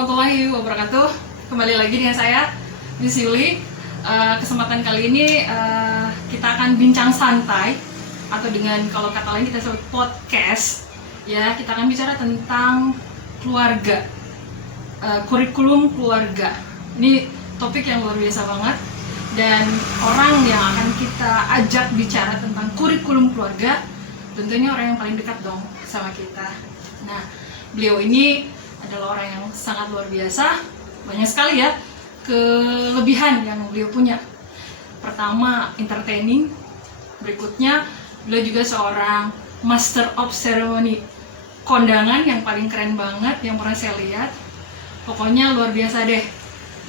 warahmatullahi wabarakatuh. Kembali lagi dengan saya, Miss Yuli. Kesempatan kali ini kita akan bincang santai, atau dengan kalau kata lain kita sebut podcast. Ya, kita akan bicara tentang keluarga, kurikulum keluarga. Ini topik yang luar biasa banget. Dan orang yang akan kita ajak bicara tentang kurikulum keluarga, tentunya orang yang paling dekat dong sama kita. Nah, beliau ini adalah orang yang sangat luar biasa, banyak sekali ya kelebihan yang beliau punya. Pertama, entertaining. Berikutnya, beliau juga seorang master of ceremony, kondangan yang paling keren banget yang pernah saya lihat. Pokoknya luar biasa deh.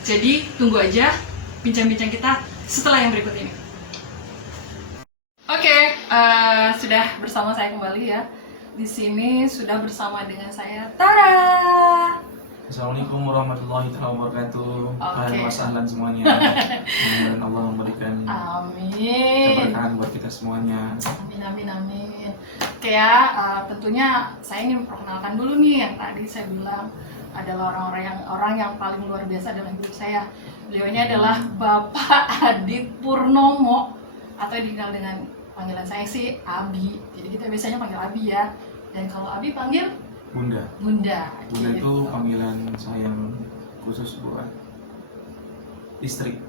Jadi tunggu aja bincang-bincang kita setelah yang berikut ini. Oke, sudah bersama saya kembali ya. Di sini sudah bersama dengan saya, Tara. Assalamualaikum warahmatullahi wabarakatuh. Hai wasahlan semuanya. Mudah-mudahan Allah memberikan keberkahan buat kita semuanya. Amin. Oke ya, tentunya saya ingin memperkenalkan dulu nih yang tadi saya bilang adalah orang yang paling luar biasa dalam hidup saya. Beliau ini adalah Bapak Adit Purnomo, atau dikenal dengan panggilan saya sih Abi. Jadi kita biasanya panggil Abi ya. Dan kalau Abi panggil Bunda. Bunda Bunda gitu. itu panggilan sayang khusus buat istri.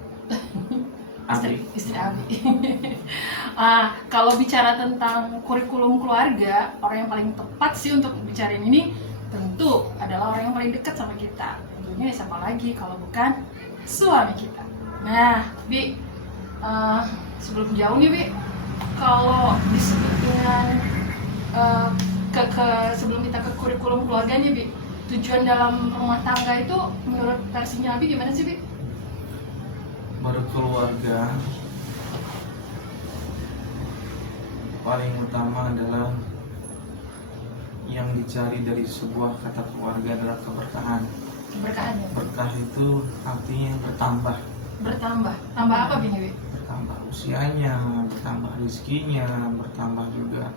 Istri Abi. Kalau bicara tentang kurikulum keluarga, orang yang paling tepat sih untuk bicarain ini tentu adalah orang yang paling dekat sama kita. Tentunya siapa lagi kalau bukan suami kita. Nah, Bi, sebelum jauh nih, Bi, kalau disebut dengan sebelum kita ke kurikulum keluarganya, Bi, tujuan dalam rumah tangga itu menurut versinya Abi gimana sih, Bi? Berkeluarga paling utama adalah yang dicari dari sebuah kata keluarga adalah keberkahan. Keberkahan ya? Berkah itu artinya bertambah. Bertambah. Tambah apa, Bi? Bertambah usianya, bertambah rezekinya, bertambah juga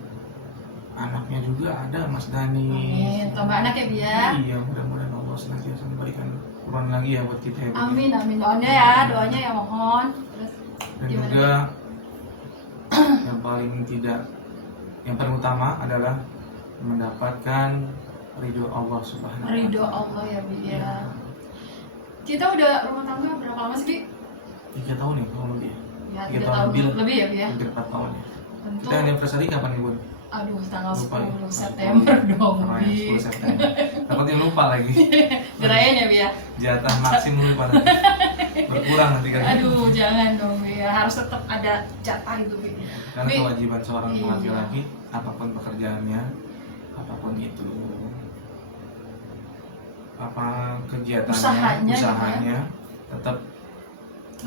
anaknya juga ada, Mas Dani. Amin. Tambah anak ya, Bi ya? Iya, mudah-mudahan Allah senantiasa memberikan kurang lagi ya buat kita ya. Amin. Doanya ya mohon. Terus Dan gimana, juga yang paling utama adalah mendapatkan ridho Allah Subhanahu wa Ta'ala. ridho Allah ya, Bi ya. Kita udah rumah tangga berapa lama sih, Bi? 3 tahun ya kurang lebih. Ya, 3 3 tahun tahun lebih. lebih ya, Bi ya. Hampir 4 tahun ya. Tentu. Kita anniversary kapan nih, Bun? Aduh, tanggal Lupa ya. 10 September dong, Sama yang Bi. 10 September. Takutnya lupa lagi. Gerain ya, Bi ya. Jatah maksimum lupa nanti. Berkurang nanti kan. Aduh, jangan dong, Bi ya. Harus tetap ada jatah itu, Bi. Karena Bi, kewajiban seorang iya. laki-laki, apapun pekerjaannya, apapun itu, apa kegiatannya, usahanya, tetap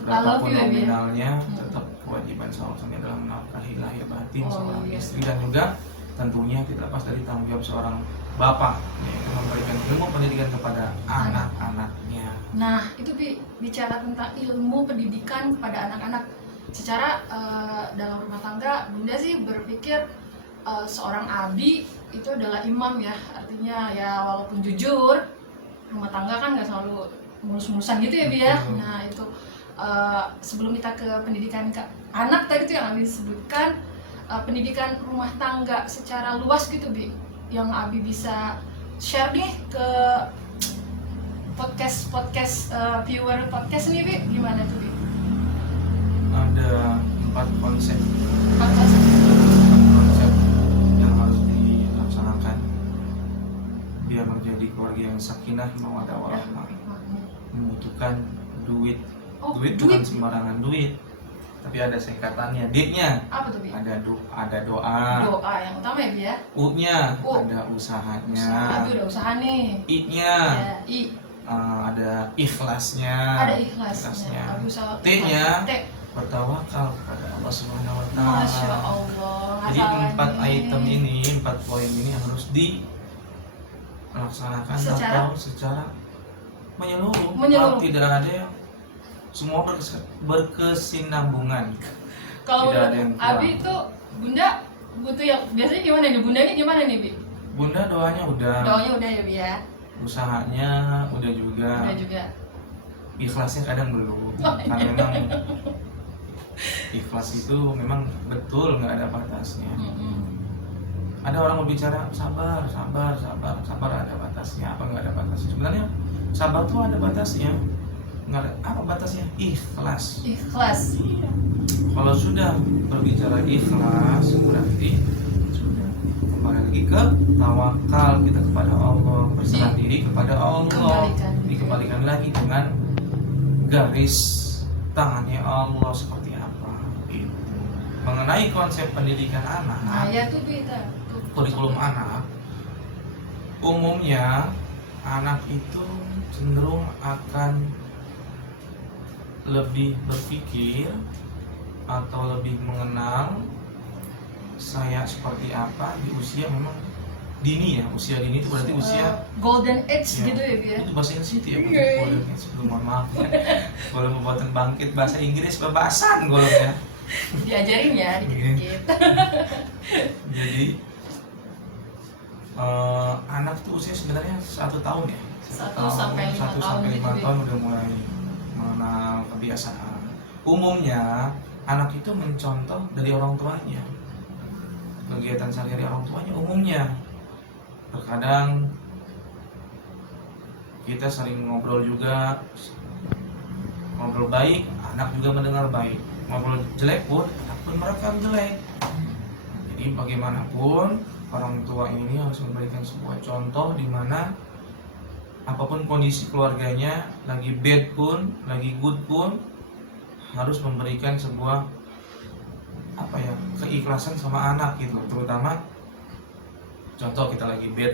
berapapun ya, Bi ya. nominalnya, tetap kewajiban seorang adalah menafkahi lahir batin seorang iya. istri, dan juga tentunya tidak lepas dari tanggung jawab seorang bapak, yaitu memberikan ilmu pendidikan kepada anak-anaknya. Nah, itu, Bi, bicara tentang ilmu pendidikan kepada anak-anak. Secara dalam rumah tangga, Bunda sih berpikir seorang Abi itu adalah imam ya. Artinya ya walaupun jujur, rumah tangga kan nggak selalu mulus-mulusan gitu ya, Bi ya. Nah, itu sebelum kita ke pendidikan ke anak tadi tuh yang Abi sebutkan, pendidikan rumah tangga secara luas gitu, Bi, yang Abi bisa share nih ke podcast viewer podcast nih, Bi, gimana tuh, Bi? Ada 4 konsep Podcast yang harus dilaksanakan biar menjadi keluarga yang sakinah, mawaddah warahmah. Membutuhkan duit. Duit bukan sembarangan duit, tapi ada singkatannya. D-nya apa tuh, Bi? ada doa. Doa yang utama ya, Bi ya. U-nya U. ada usahanya. Abi udah usaha nih. I-nya Ya, ada ikhlasnya. ada ikhlasnya. Abi usaha. T-nya T. bertawakal kepada Allah Subhanahu wa Ta'ala. Masya Allah. Jadi Masalahnya 4 item ini, 4 poin ini harus dilaksanakan atau secara menyeluruh. Kalau tidak ada yang semua berkesinambungan. Kalau Tidak ada yang kurang. Abi itu Bunda butuh yang biasanya gimana nih? Bundanya gimana nih, Bi? Bunda doanya udah. Doanya udah ya, Bi ya. usahanya udah juga, ikhlasnya kadang belum. Oh, Karena memang ikhlas itu memang betul nggak ada batasnya. Ada orang berbicara sabar ada batasnya, apa nggak ada batasnya? Sebenarnya sabar tuh ada batasnya. Nggak ada, apa batasnya? Ikhlas. Iya. Kalau sudah berbicara ikhlas berarti sudah kembali lagi ke tawakal kita kepada Allah, berserah diri kepada Allah, dikembalikan lagi dengan garis tangannya Allah seperti apa itu. Mengenai konsep pendidikan anak, Ya tuh beda. kurikulum anak, umumnya anak itu cenderung akan lebih berpikir atau lebih mengenal saya seperti apa di usia memang dini ya. Usia dini itu berarti usia golden age gitu ya Bi. itu bahasa Indonesia ya, golden age. Mohon maaf ya. Kalau membuatan bangkit bahasa Inggris bebasan golongnya. Diajarin ya dikit-dikit. Jadi anak tuh usia sebenarnya 1 tahun ya. 1 sampai 5 tahun gitu ya. tahun udah mulai mengenal kebiasaan. Umumnya anak itu mencontoh dari orang tuanya, kegiatan sehari-hari orang tuanya umumnya. Terkadang kita sering ngobrol juga, ngobrol baik, anak juga mendengar baik. Ngobrol jelek pun, anak pun merekam jelek. Jadi bagaimanapun orang tua ini harus memberikan sebuah contoh di mana apapun kondisi keluarganya, lagi bad pun, lagi good pun, harus memberikan sebuah keikhlasan sama anak gitu. Terutama contoh kita lagi bad,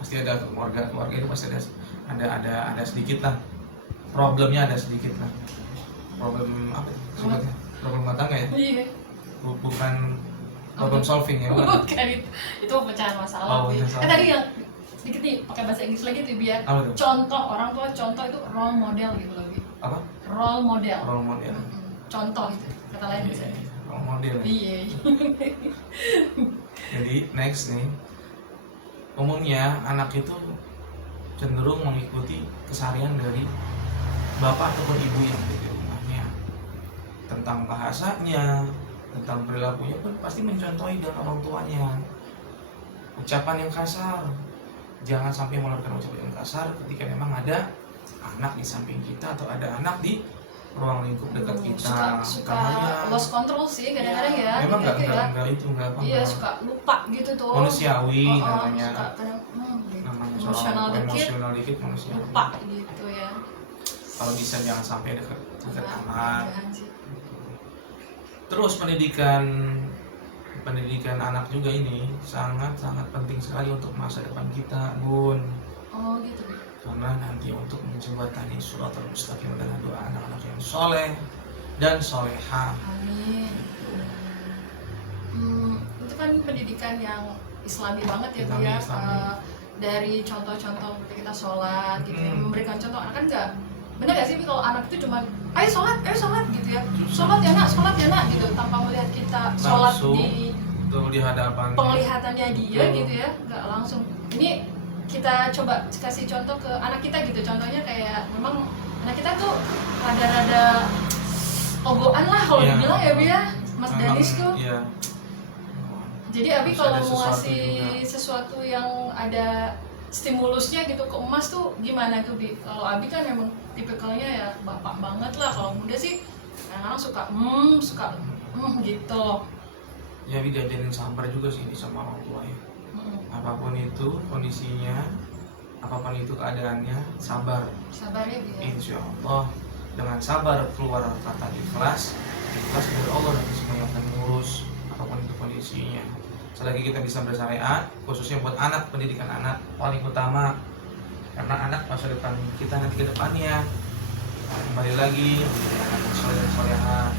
pasti ada keluarga itu pasti ada sedikit lah problemnya, ada sedikit lah problem apa sebutnya, problem rumah tangga ya. Iya. Bukan problem solving ya, bukan. Bukan itu pecahan masalah. Tadi yang sedikit nih pakai bahasa Inggris lagi tuh biar contoh orang tua, contoh itu role model gitu loh Bi. Apa? Role model. Contoh itu kata lain bisa. Role model. Iya. Jadi next nih, umumnya anak itu cenderung mengikuti keseharian dari bapak ataupun ibu yang ada di rumahnya. Tentang bahasanya, tentang perilakunya pun pasti mencontohi dengan orang tuanya. Ucapan yang kasar, jangan sampai mengeluarkan ucapan yang kasar ketika memang ada anak di samping kita atau ada anak di ruang lingkup dekat kita. Suka lost control sih kadang-kadang ya. Memang nggak apa. Iya, suka lupa gitu tuh. Manusiawi namanya. Suka kadang namanya emosional dikit manusia. Lupa gitu ya. Kalau bisa jangan sampai dekat anak. Terus pendidikan anak juga ini sangat penting sekali untuk masa depan kita, Bun. Oh gitu. Karena nanti untuk menjembatani Shiratal Mustaqim adalah doa anak-anak yang soleh dan solehah. Amin. Itu kan pendidikan yang Islami banget ya Bu ya. Dari contoh-contoh seperti kita sholat gitu ya, memberikan contoh anak kan enggak. Benar gak sih kalau anak itu cuma ayo sholat gitu ya, sholat ya nak gitu, tanpa melihat kita sholat di hadapan penglihatannya dia gitu ya, nggak langsung. Ini kita coba kasih contoh ke anak kita gitu, contohnya kayak memang anak kita tuh rada-rada ogoan lah kalau dibilang ya Bi ya, Mas Danis tuh. Iya. Jadi Abi kalau mau ngasih sesuatu yang ada stimulusnya gitu ke emas tuh gimana tuh Bi? Kalau Abi kan memang tipikalnya ya bapak banget lah. Kalau muda sih kadang-kadang suka gitu. Ya Abi diajarin sabar juga sih sama orang tua ya. Apapun itu kondisinya, apapun itu keadaannya, sabar. Sabar ya Bi. Insya Allah dengan sabar keluar kata ikhlas dari Allah nanti semuanya akan ngurus apapun itu kondisinya. Selagi kita bisa bersyariat, khususnya buat anak, pendidikan anak paling utama, karena anak masa depan kita nanti ke depannya. Kembali lagi anak yang soleh dan solehah.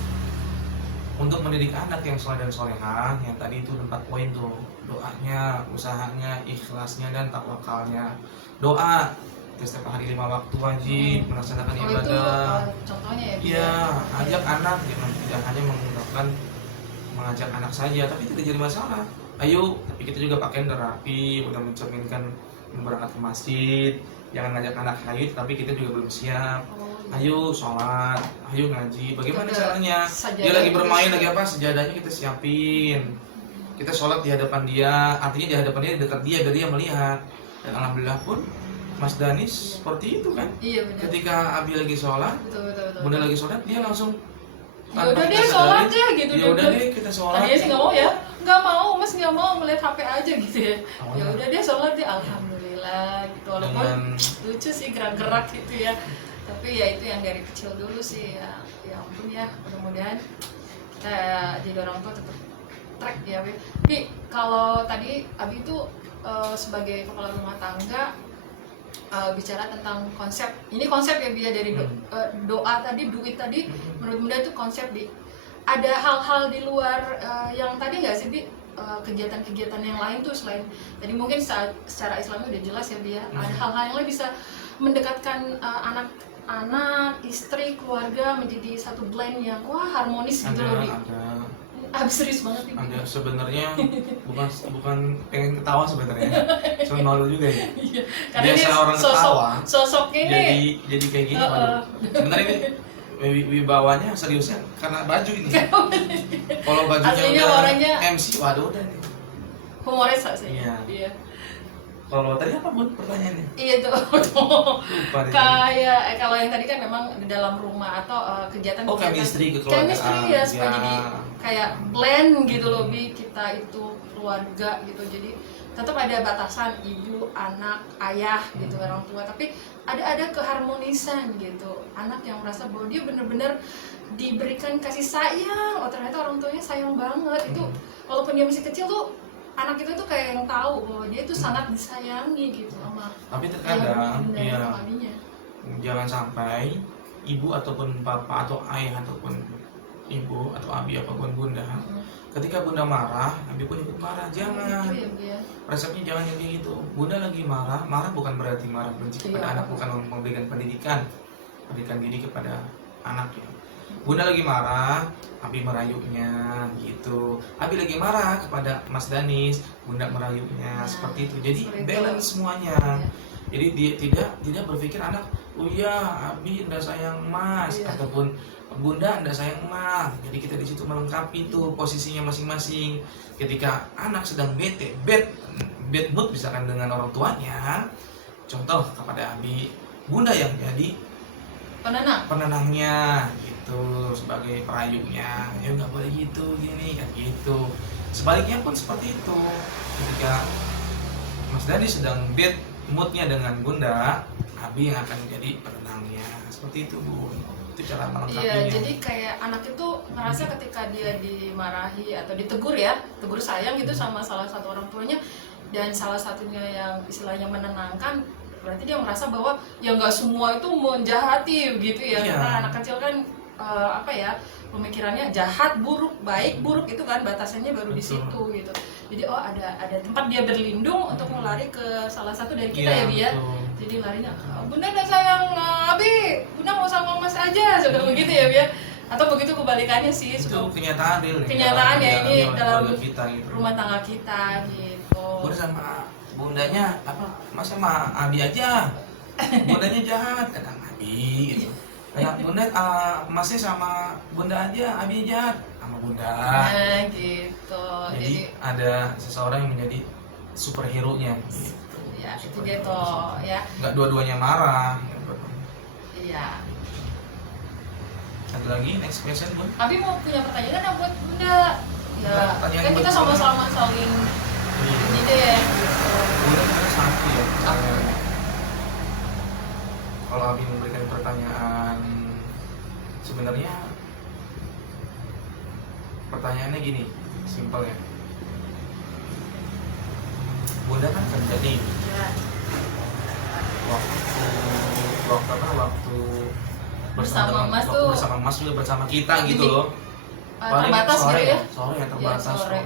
Untuk mendidik anak yang soleh dan solehah, yang tadi itu 4 poin tuh, doanya, usahanya, ikhlasnya, dan tawakalnya. Doa setiap hari 5 waktu wajib melaksanakan ibadah. Itu contohnya ya. Iya, ajak anak, tidak hanya mengajak anak saja, tapi tidak jadi masalah. Ayo, tapi kita juga pakai terapi, udah mencerminkan berangkat ke masjid, jangan ngajak anak hayu tapi kita juga belum siap. Ayo sholat, ayo ngaji. Bagaimana caranya? Dia lagi bermain lagi apa? Sejadahnya kita siapin. Kita sholat di hadapan dia, artinya di hadapan dia, dekat dia, biar dia melihat. Dan alhamdulillah pun Mas Danis seperti itu kan. Iya benar. Ketika Abi lagi sholat, Betul. Bunda lagi sholat, dia langsung Ya udah deh sholat ya gitu. Ya udah deh kita sholat. Tadinya sih nggak mau ya, nggak mau Mas, nggak mau ngeliat HP aja gitu ya. Oh, Ya udah deh sholat deh, alhamdulillah gitu. Walaupun lucu sih gerak-gerak gitu ya. Tapi ya itu yang dari kecil dulu sih ya. Ya ampun ya, mudah-mudahan kita jadi orang tua tetap track ya. Tapi kalau tadi Abi itu sebagai kepala rumah tangga bicara tentang konsep, ini konsep ya Bia dari doa tadi, duit tadi, menurut Bunda itu konsep ada hal-hal di luar yang tadi nggak sih Bi, kegiatan-kegiatan yang lain tuh selain tadi mungkin secara Islami udah jelas ya Bia, ada hal-hal yang lain bisa mendekatkan anak, istri, keluarga menjadi satu blend yang wah harmonis gitu loh Bi. Habis serius banget nih. Ada sebenarnya bukan pengen ketawa sebenarnya, cuma malu juga ya. Iya, karena biasa ini orang ketawa, sosoknya ini jadi kayak gini. Sebenarnya ini wibawanya seriusnya karena baju ini. Kalau bajunya aslinya udah orangnya MC, waduh udah nih. humoris sih. Iya. Kalau tadi apa buat pertanyaannya? Iya tuh. Lupa deh. Kayak kalau yang tadi kan memang di dalam rumah atau kegiatan chemistry kekeluargaan. Chemistry ya, supaya jadi kayak blend gitu loh Bi, kita itu keluarga gitu. Jadi tetap ada batasan ibu, anak, ayah gitu, orang tua, tapi ada keharmonisan gitu. Anak yang merasa bahwa dia benar-benar diberikan kasih sayang. Oh ternyata orang tuanya sayang banget. Itu walaupun dia masih kecil tuh anak itu tuh kayak yang tahu bahwa dia tuh sangat disayangi gitu sama. Tapi terkadang ya, jangan sampai ibu ataupun bapak atau ayah ataupun ibu atau abi apapun bunda, ketika bunda marah, abi pun ikut marah. Jangan. Resepnya jangan yang kayak gitu. Bunda lagi marah bukan berarti marah benci kepada anak, bukan memberikan pendidikan didik kepada anak ya. Bunda lagi marah, Abi merayunya gitu. Abi lagi marah kepada Mas Danis, Bunda merayunya, seperti itu. Jadi balance semuanya. Jadi dia tidak berpikir anak, oh ya Abi ndak sayang Mas, ataupun Bunda ndak sayang Mas. Jadi kita di situ melengkapi tuh posisinya masing-masing. Ketika anak sedang bad mood misalkan dengan orang tuanya, contoh kepada Abi, Bunda yang jadi penenangnya gitu, sebagai perayunya. Ya nggak boleh gitu, gini kan gitu. Sebaliknya pun seperti itu. Ketika Mas Dani sedang bad moodnya dengan Bunda, Abi yang akan menjadi penenangnya. Seperti itu Bu. Itu cara melengkapinya. Iya, jadi kayak anak itu ngerasa ketika dia dimarahi atau ditegur ya, tegur sayang gitu sama salah satu orang tuanya, dan salah satunya yang istilahnya menenangkan, berarti dia merasa bahwa ya nggak semua itu menjahati gitu ya. Karena anak kecil kan pemikirannya jahat, buruk, baik, buruk itu kan batasannya baru di situ gitu. Jadi ada tempat dia berlindung untuk melari ke salah satu dari kita ya Bia. Jadi larinya, Bunda nggak sayang Abi, Bunda mau sama Mas aja, sudah begitu ya Bia. Atau begitu kebalikannya sih. Itu kenyataan ya ini dalam kita, gitu. Rumah tangga kita gitu. Bunda sama bundanya Mas sama Abi aja, bundanya jahat kata Abi gitu. Kayak Bunda Masnya sama Bunda aja, Abi jahat sama Bunda. Nah gitu. Jadi ada seseorang yang menjadi superhero-nya gitu. Ya itu dia tuh ya. Nggak dua-duanya marah. Iya. Satu lagi, next question Bun. Abi mau punya pertanyaan apa buat Bunda? Ya, kan kita sama-sama saling ini deh. Bunda kan satu ya. Kalau Abi memberikan pertanyaan, sebenarnya pertanyaannya gini, simpel ya. Bunda kan kerja nih. Waktu bersama Mas tuh bersama Mas juga bersama kita gitu loh. Paling terbatas sore gitu ya. Sore yang terbatas sore.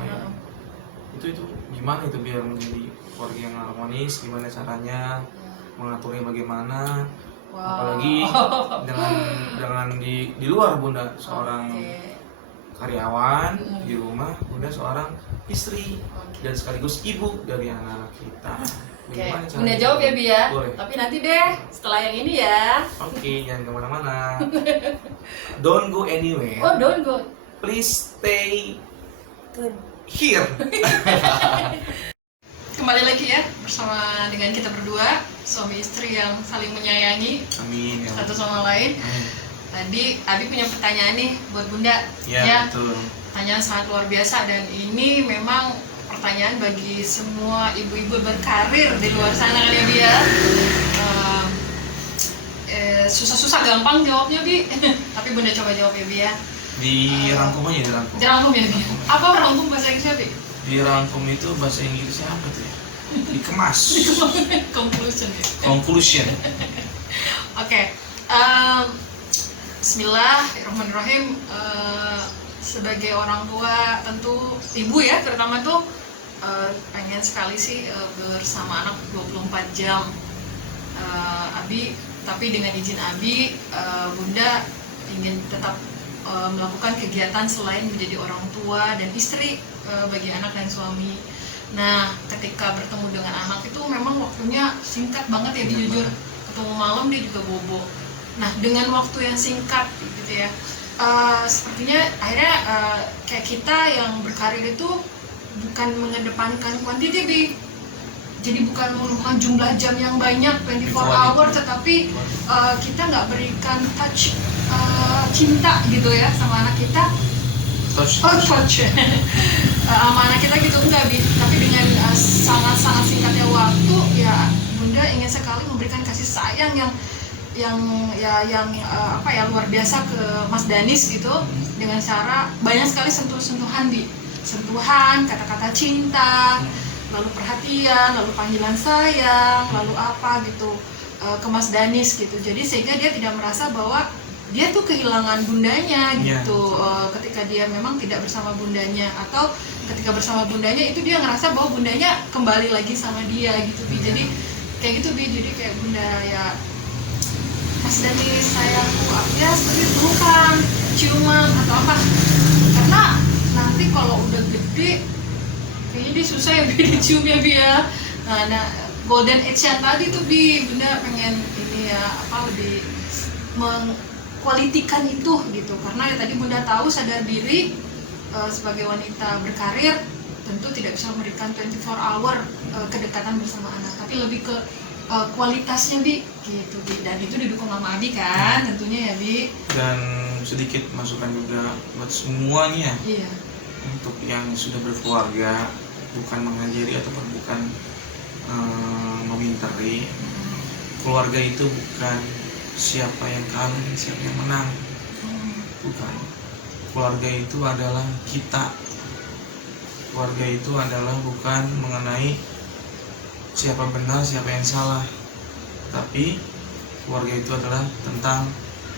Itu gimana itu biar menjadi keluarga yang harmonis, gimana caranya mengaturnya bagaimana? Apalagi dengan di luar Bunda seorang karyawan, di rumah Bunda seorang istri dan sekaligus ibu dari anak-anak kita. Oke, Gimana caranya? Bunda jawab ya Bi ya. Boleh. Tapi nanti deh setelah yang ini ya. Oke, jangan kemana-mana. Don't go anywhere. Oh, don't go. Please stay Good. here. Kembali lagi ya bersama dengan kita berdua, suami istri yang saling menyayangi Amin ya. satu sama lain. Amin. Tadi Abi punya pertanyaan nih buat Bunda. Ya, betul. Pertanyaan sangat luar biasa dan ini memang pertanyaan bagi semua ibu-ibu berkarir di luar sana kan ya Bi ya. Susah-susah gampang jawabnya Bi. Tapi Bunda coba jawab ya Bi ya. Dirangkum aja, dirangkum. Dirangkum ya Bi. Apa rangkum bahasa Inggrisnya Bi? Dirangkum itu bahasa Inggrisnya apa tuh ya? Dikemas. Conclusion ya. Conclusion. Oke. Bismillahirrahmanirrahim. Sebagai orang tua, tentu ibu ya terutama tuh pengen sekali sih bersama anak 24 jam. Abi, tapi dengan izin Abi, Bunda ingin tetap melakukan kegiatan selain menjadi orang tua dan istri bagi anak dan suami. Nah, ketika bertemu dengan anak itu memang waktunya singkat banget ya, jujur. Ketemu malam dia juga bobo. Nah, dengan waktu yang singkat gitu ya, sepertinya akhirnya kayak kita yang berkarir itu bukan mengedepankan quantity Bi. Jadi bukan menemukan jumlah jam yang banyak 24 hour, tetapi kita nggak berikan touch cinta gitu ya sama anak kita. Touch. Sama anak kita gitu enggak Bi. Tapi dengan sangat-sangat singkatnya waktu ya Bunda ingin sekali memberikan kasih sayang yang luar biasa ke Mas Danis gitu, dengan cara banyak sekali sentuhan Bi. Sentuhan, kata-kata cinta, lalu perhatian, lalu panggilan sayang, lalu apa gitu ke Mas Danis gitu. Jadi sehingga dia tidak merasa bahwa dia tuh kehilangan bundanya gitu. Ketika dia memang tidak bersama bundanya, atau ketika bersama bundanya itu dia ngerasa bahwa bundanya kembali lagi sama dia gitu Bi. Jadi kayak gitu Bi. Jadi kayak Bunda ya, Mas Danis sayangku, ya seperti bukan ciuman atau apa, karena nanti kalau udah gede kayaknya dia susah ya Bi dicium ya Bi ya. Nah, golden age yang tadi tuh Bi, Bunda pengen ini ya lebih mengkualitikan itu gitu, karena ya tadi Bunda tahu sadar diri sebagai wanita berkarir tentu tidak bisa memberikan 24 hour kedekatan bersama anak, tapi lebih ke kualitasnya Bi gitu Bi, dan itu didukung sama Abi kan tentunya ya Bi. Dan sedikit masukan juga buat semuanya. Iya. Untuk yang sudah berkeluarga, bukan mengajari ataupun bukan meminteri. Keluarga itu bukan siapa yang kalah, siapa yang menang. Bukan. Keluarga itu adalah kita. Keluarga itu adalah bukan mengenai siapa benar, siapa yang salah, tapi keluarga itu adalah tentang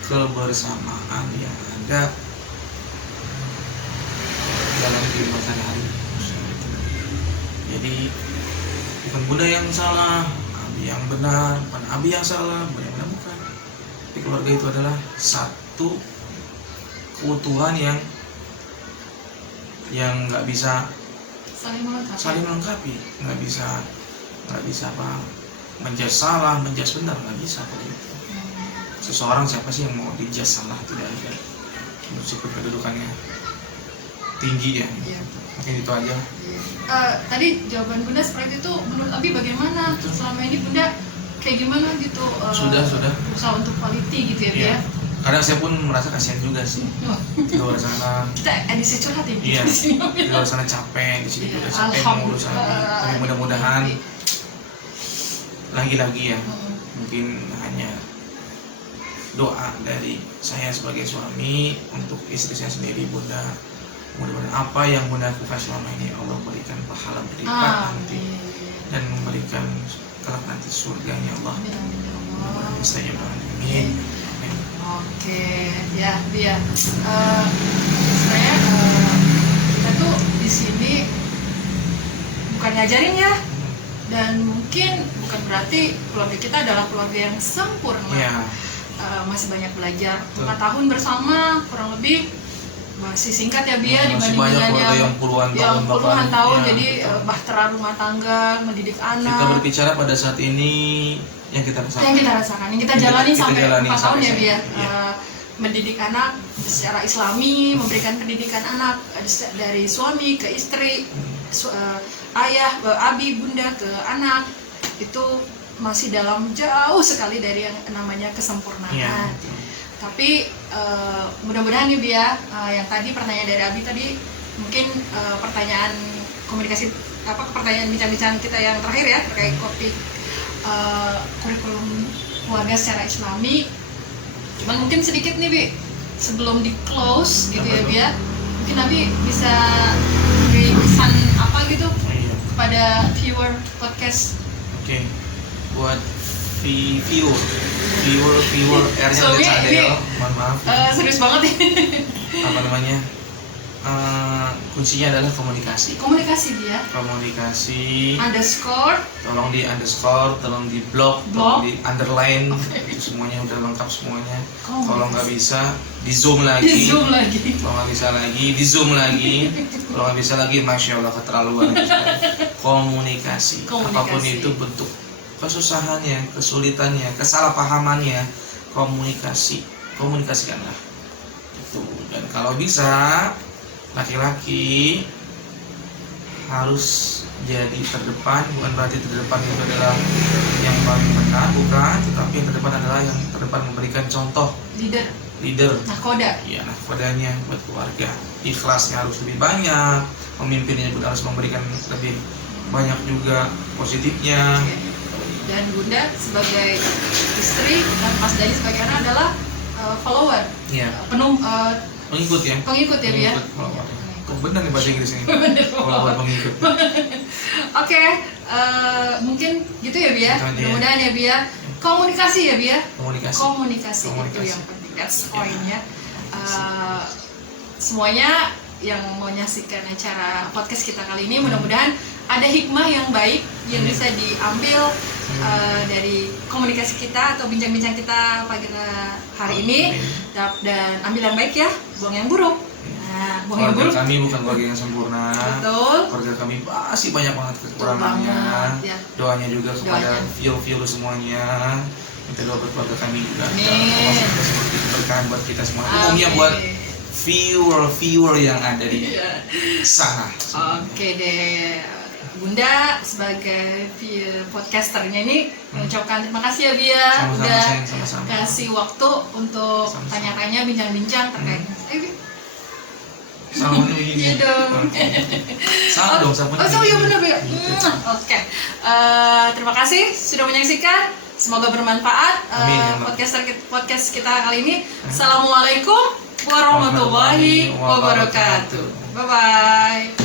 kebersamaan yang ada dalam kehidupan sehari-hari. Jadi bukan Bunda yang salah, Abi yang benar, bukan Abi yang salah, Bunda yang benar, bukan. Tapi keluarga itu adalah satu keutuhan yang nggak bisa saling melengkapi, nggak bisa apa menjudge salah, menjudge benar, nggak bisa kalau gitu. Seseorang siapa sih yang mau dijudge salah? Tidak ada. Meskipun kedudukannya tinggi ya. Mungkin itu aja. Tadi jawaban Bunda seperti itu, menurut Abi bagaimana? Selama ini Bunda kayak gimana gitu? Sudah. Usaha untuk quality gitu ya Bi ya. Kadang saya pun merasa kasihan juga sih. Di luar sana. Kita edisi curhat ya Iya. di sini. Di luar sana capek, di sini juga capek mengurus Abi. Tapi mudah-mudahan lagi-lagi ya, mungkin hanya doa dari saya sebagai suami untuk istri saya sendiri. Bunda, mudah-mudahan apa yang Bunda lakukan selama ini Allah berikan pahala berlipat nanti, dan memberikan kelak nanti surganya Allah. Amin. Oke, ya Bi ya. Sebenarnya kita tuh di sini bukan ngajarin ya, dan mungkin bukan berarti keluarga kita adalah keluarga yang sempurna. Ya. Masih banyak belajar. 4 tahun bersama kurang lebih masih singkat ya Bia masih dibanding banyak dengan keluarga yang puluhan tahun, ya, jadi betul. bahtera rumah tangga, mendidik Kita anak. berbicara pada saat ini yang kita rasakan. Yang kita rasakan, yang kita jalani sampai 4 tahun ya Bia. Iya. Mendidik anak secara Islami, memberikan pendidikan anak dari suami ke istri, ayah, abi, bunda ke anak, itu masih dalam jauh sekali dari yang namanya kesempurnaan. Iya. Tapi mudah-mudahan nih Bia, yang tadi pertanyaan dari Abi tadi mungkin pertanyaan komunikasi pertanyaan bincang-bincang kita yang terakhir ya terkait topik kurikulum keluarga secara Islami. Cuman mungkin sedikit nih Bi, sebelum di close gitu ya Bia, mungkin Abi bisa beri pesan apa gitu kepada viewer podcast. Oke. Buat viewer R-nya udah cadel, mohon maaf. Serius banget ya. Apa namanya? Kuncinya adalah komunikasi. Komunikasi. Underscore. Tolong di underscore, tolong di blog, tolong di underline. Itu semuanya udah lengkap semuanya. Kalau nggak bisa di zoom lagi. Kalau nggak bisa lagi di zoom lagi. Kalau nggak bisa lagi, masya Allah keterlaluan. Komunikasi. Apapun itu bentuk kesusahannya, kesulitannya, kesalahpahamannya, komunikasikanlah itu. Dan kalau bisa laki-laki harus jadi terdepan, bukan berarti terdepan itu adalah yang paling benar, bukan, tetapi yang terdepan adalah yang terdepan memberikan contoh, leader, nahkoda. Iya, nahkodanya buat keluarga. Ikhlasnya harus lebih banyak, pemimpinnya juga harus memberikan lebih banyak juga positifnya. Dan Bunda sebagai istri dan Mas Dani sebagai anak adalah follower, pengikut ya Bia. Kok benar nih bahasa Inggris ini? Follower pengikut. Oke, mungkin gitu ya Bia. Mudah-mudahan ya Bia. Komunikasi ya Bia. Komunikasi itu yang penting. That's poinnya. Semuanya yang mau nyaksikan acara podcast kita kali ini, mudah-mudahan ada hikmah yang baik yang bisa diambil dari komunikasi kita atau bincang-bincang kita pagi hari ini, dan ambil yang baik ya, buang yang buruk. Nah, buang yang buruk. Kami bukan keluarga yang sempurna. Betul. Keluarga kami masih banyak banget kekurangannya. Ya. Doanya juga kepada viewer semuanya. Minta doa buat keluarga kami juga. Seperti keberkahan buat kita semua. Umumnya buat viewer yang ada di sana. Oke deh, Bunda sebagai podcasternya ini mengucapkan terima kasih ya Bia, udah kasih waktu untuk tanya-tanya, bincang-bincang terkait. Salamnya begini. Iya dong. Salam dong, salamnya. Oh iya benar Bia. Oke. Terima kasih sudah menyaksikan. Semoga bermanfaat podcast kita kali ini. Assalamualaikum warahmatullahi wabarakatuh. Bye bye.